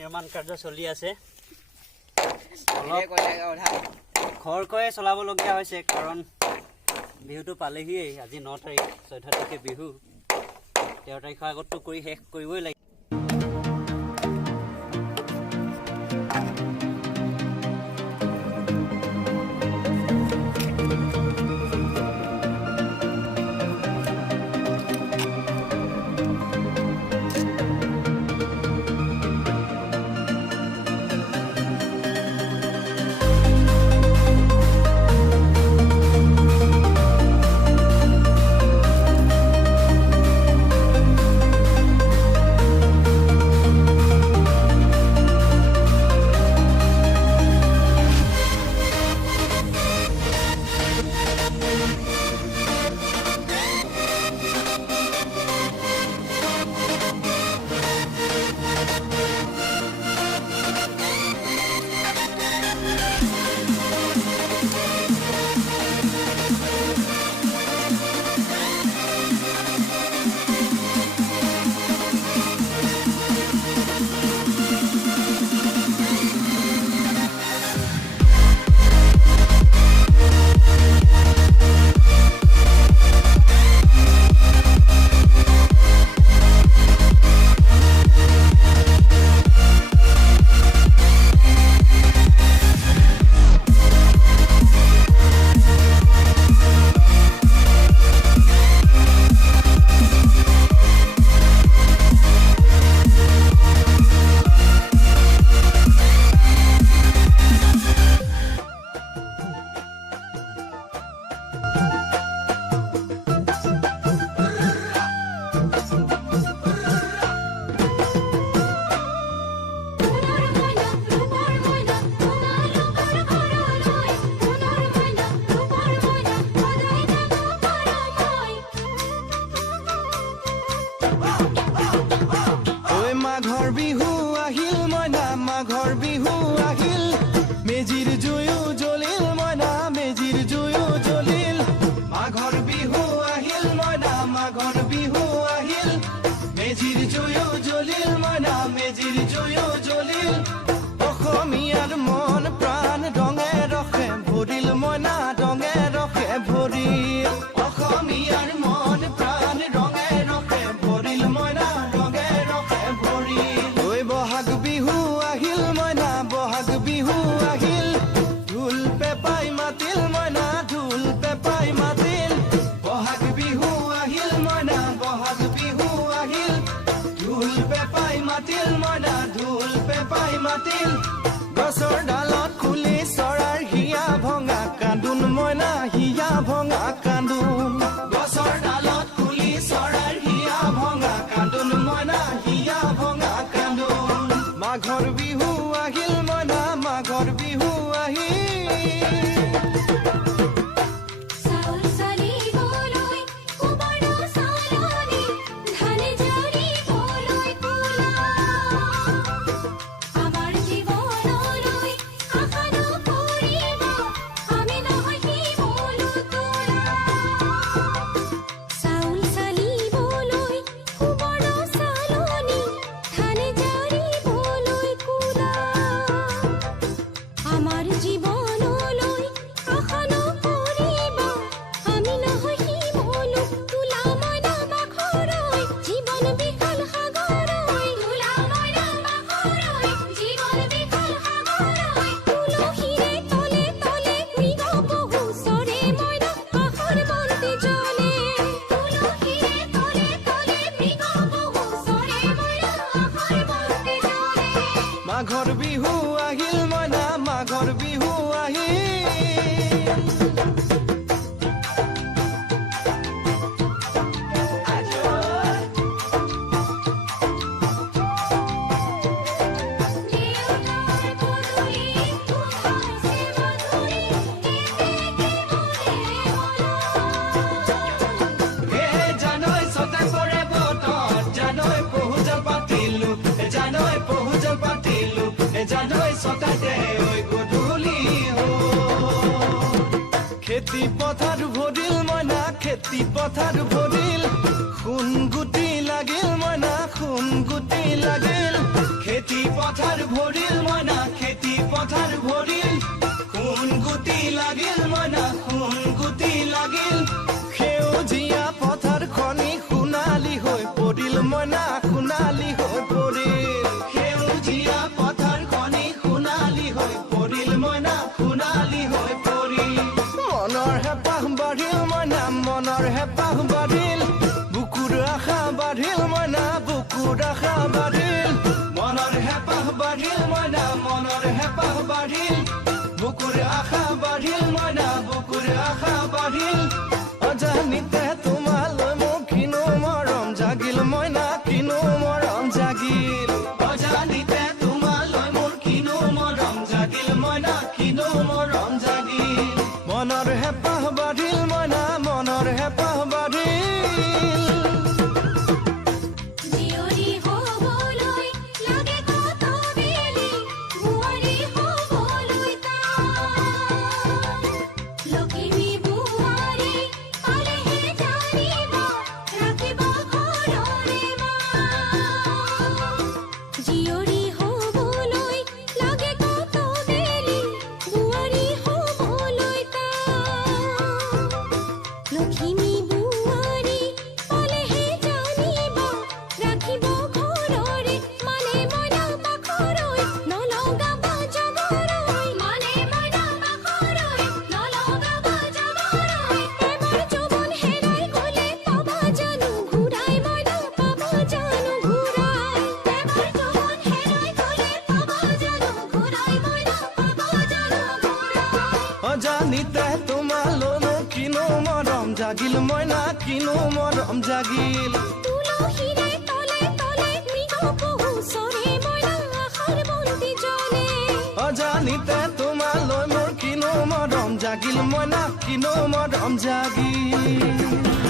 নিৰ্মাণ কাৰ্য চলি আছে। খৰকৈ চলাবলগীয়া হৈছে কাৰণ বিহুটো পালেহিয়ে। আজি 9 তাৰিখ, 14 তাৰিখে বিহু। 13 তাৰিখৰ আগততো কৰি শেষ কৰিবই লাগিব। মাঘৰ বিহু আহিল মইনা, মাঘৰ বিহু আহিল, মেজিৰ জুয়ো জ্বলিল মইনা, মেজিৰ জুয়ো জ্বলিল। মাঘৰ বিহু আহিল মইনা, মাঘৰ বিহু আহিল, মেজিৰ জুয়ো জ্বলিল মইনা, মেজিৰ জুয়ো জ্বলিল। অসমীয়াৰ মন প্ৰাণ ৰঙে ৰসে ভৰিল মইনা, ৰঙে ৰসে ভৰিল। অসমীয়াৰ মন প্ৰাণ ৰঙে ৰসে ভৰিল মইনা, ৰঙে ৰসে ভৰিল। ঐ বহাগ বিহু আহিল মইনা, বহাগ বিহু আহিল, ঢোল পেপাই মাতিল মইনা, ঢোল পেপাই মাতিল। বহাগ বিহু আহিল মইনা, বহাগ বিহু আহিল, ঢোল পেপাই মাতিল মইনা, ঢোল পেপাই মাতিল। গছৰ ডালত খুলি চৰাৰ হিয়া ভঙা কান্দোন মইনা, হিয়া ভঙা কান্দোন। গছৰ ডালত খুলি চৰাৰ হিয়া ভঙা কান্দোন মইনা, হিয়া ভঙা কান্দোন। মাঘৰ বিহু আহিল মইনা, মাঘৰ বিহু আহিল। মাঘৰ বিহু আহিল মইনা, মাঘৰ বিহু আহিল। খেতি পথাৰ ভৰিল মইনা, খেতি পথাৰ ভৰিল, খুন গুটি লাগিল মইনা খুন গুটি লাগিল খেতি পথাৰ ভৰিল মইনা খেতি পথাৰ ভৰিল খুন গুটি লাগিল মইনা খুন গুটি লাগিল সেউজীয়া পথাৰ খনি সোণালী হৈ পৰিল মইনা সোণালী হৈ পৰিল সেউজীয়া পথাৰ খনি সোণালী হৈ পৰিল মইনা সোণালী হৈ পৰিল মনৰ হেঁপাহ বাঢ়িল মইনা মনৰ হেঁপাহ বাঢ়িল বুকুৰ আশা বাঢ়িল মইনা বুকুৰ আশা বাঢ়িল মনৰ হেঁপাহ বাঢ়িল মইনা মনৰ হেঁপাহ বাঢ়িল বুকুৰ আশা বাঢ়িল মইনা বুকুৰ আশা বাঢ়িল অজানিতে তোমালৈ মোৰ কিনো মৰম জাগিল মইনা কিনো মৰম জাগিল অজানিতে তোমালৈ মোৰ কিনো মৰম জাগিল মইনা কিনো মৰম জাগিল মনৰ হেঁপাহ বাঢ়িল মইনা মনৰ হেঁপাহ বাঢ়িল জিয়ৰী হ'বলৈ লাগে কত বেলি বোৱাৰী হ'বলৈ তাই লখিমী বোৱাৰী পালেহে জানিব ৰাখিব ঘৰৰে মা জিয়ৰী হ'বলৈ লাগে কত বেলি বোৱাৰী হ'বলৈ তাই লখিমী বোৱাৰী পালেহে জানিব ৰাখিব ঘৰৰে মানে মইনা পাখৰৈ নলগাব জগৰৈ মানে মইনা পাখৰৈ নলগাব জগৰৈ এবাৰ যৌৱন হেৰাই গ'লে পাবা জানো ঘূৰাই মইনা পাবা জানো ঘূৰাই এবাৰ যৌৱন হেৰাই গ'লে পাবা জানো ঘূৰাই মইনা পাবা জানো ঘূৰাই অজানিতে তোমালৈ মোৰ কিনো মৰম জাগিল মইনা কিনো মৰম জাগিল তুলসীৰে তলে তলে মৃগ পহু চৰে মইনা আশাৰ বন্তি জ্বলে অজানিতে তোমালৈ মোৰ কিনো মৰম জাগিল মইনা কিনো মৰম জাগিল